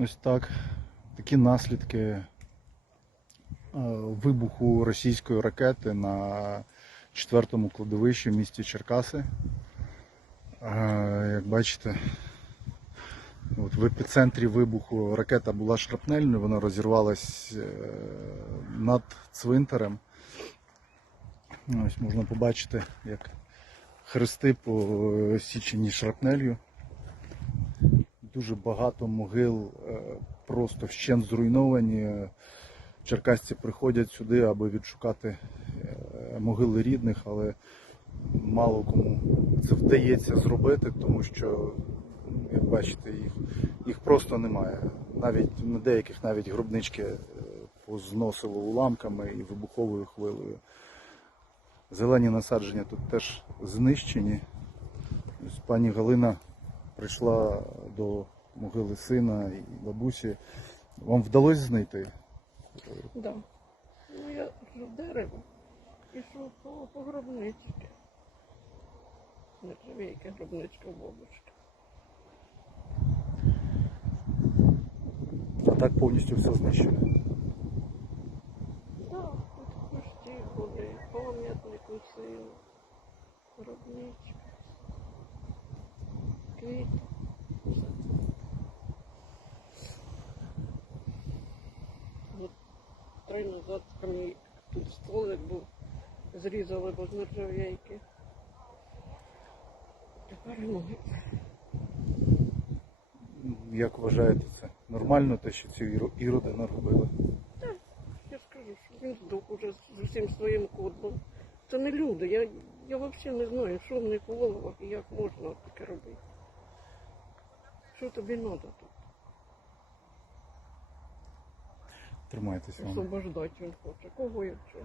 Ось так. Такі наслідки е, вибуху російської ракети на четвертому кладовищі в місті Черкаси. Е, Як бачите, от в епіцентрі вибуху ракета була шрапнельною, вона розірвалась е, над цвинтарем. Ось можна побачити, як хрести посічені шрапнелью. Дуже багато могил е, просто вщент зруйновані. Черкасці приходять сюди, аби відшукати е, могили рідних, але мало кому це вдається зробити, тому що, як бачите, їх, їх просто немає. Навіть на деяких навіть гробнички е, позносило уламками і вибуховою хвилею. Зелені насадження тут теж знищені. Ось пані Галина прийшла до могили сина і бабусі. Вам вдалося знайти? Да. Ну я ж дерево. Пішов по, по гробнички. Нержавійка гробничка бабушка. А так повністю все знищено. Да, тут кущі були, пам'ятник усив, гробничка. Все. Три назад скам'яй, тут столик був, зрізали бо з нержавійки. Тепер ноги. Як вважаєте це? Нормально те, що ці іро- іроди наробили? Я ж кажу, що він здох уже з усім своїм кодлом. Це не люди. Я, я взагалі не знаю, що в них в головах і як можна таке робити. Що тобі треба тут? Тримайтеся. Освобождати він хоче. Кого і чого?